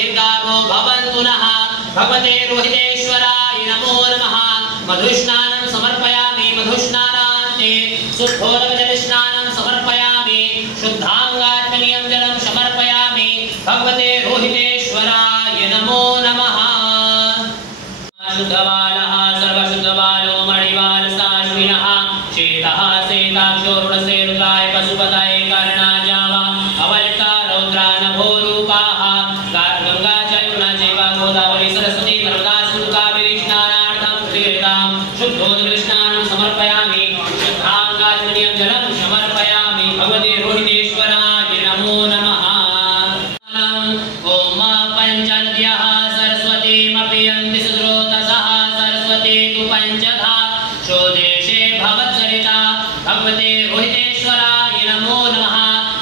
दीर्घावो भवन्तु नः। भगवते रोहितेश्वराय नमो नमः। मधुस्नानं समर्पयामि। मधुस्नानान्ते शुद्धोदकजलस्नानं समर्पयामि। शुद्धाङ्गात्मनीयं जलं समर्पयामि। भगवते रोहितेश्वराय नमो नमः। शुद्धबालः सर्वशुद्धबालो मणिबालसाश्विनः चेतः सेताक्षो रुणसे रुद्राय पशुपतये कर्णाजावा अवलिता रौद्रा नभोरूपाः गंगा च यमुना चैव गोदावरी सरस्वती नर्मदा सिन्धु कावेरी स्नानार्थं तीर्थां शुद्धोदकस्नानं समर्पयामि। शुद्धाङ्गात्मनीयं जलं समर्पयामि। भगवते रोहितेश्वराय नमो नमः। ओम पंचनद्यः सरस्वतीमपि यन्ति सुस्रोतसः सरस्वती तु पंचधा शोदेशे भवत्सरिता। भगवते रोहितेश्वराय नमो नमः।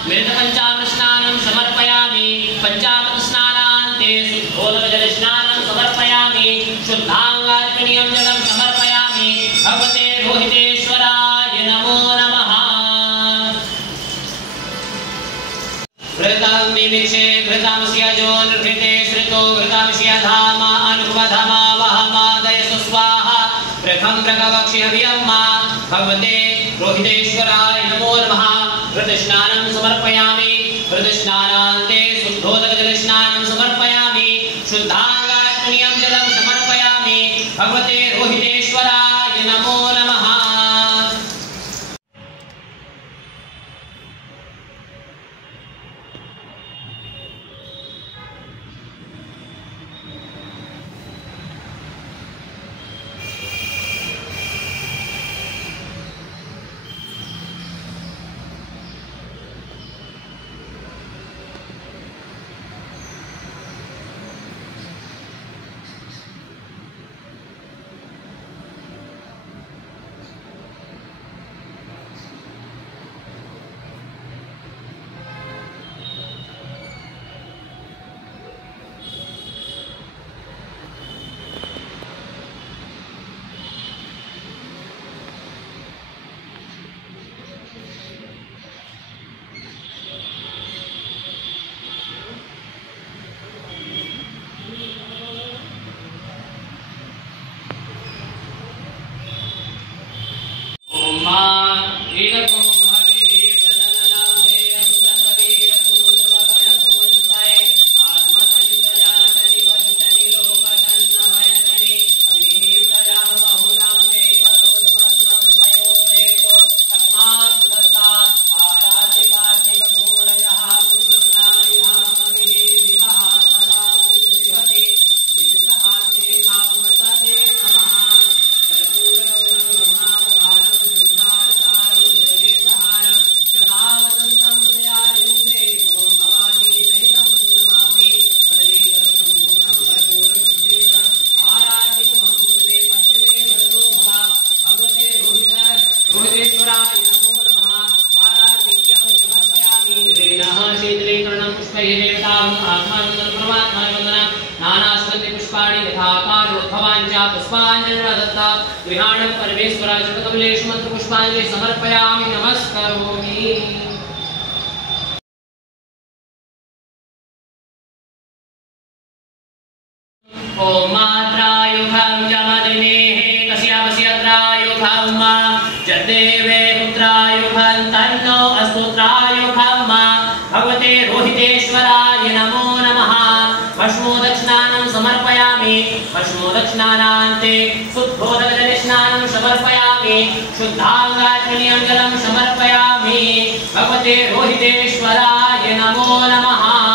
मृतपञ्चामृतस्नानं समर्पयामि। पञ्चामृतस्नानान्ते शुद्धोदकजलस्नानं समर्पयामि। शुद्धाङ्गात्मनीयं जलं समर्पयामि। भगवते रोहितेश्वराय नमो नमः। घृतं मिमिक्षे घृतमस्य जो नृते श्रितो घृतमस्य धामा अनुपधमा वहमादय सुस्वाहा प्रथम प्रगवक्षिहव्यम्मा। भगवते रोहितेश्वराय नमो नमः। घृतस्नानं समर्पयामि। घृतस्नानान्ते शुद्धोदकजलस्नानं समर्पयामि। शुद्धाङ्गात्मनीयं जलं समर्पयामि। भगवते रोहितेश्वराय नमो नमः। गृहाणं परमेश्वराय कमलेश मंत्र पुष्पांजलि समर्पयामि नमस्करोमि। ओम मात्रायुधं जमदिनेः कस्यावस्यत्रायुधं जदेवे पुत्रायुधं तन्नो अस्तुत्रायुधं। भगवते रोहितेश्वराय नमो नमः। भस्मोदकस्नानं समर्पयामि। भस्मोदकस्नानान्ते शुद्धोदकजलस्नानं समर्पयामि। शुद्धाङ्गात्मनीयं जलं समर्पयामि। भगवते रोहितेश्वराय नमो नमः।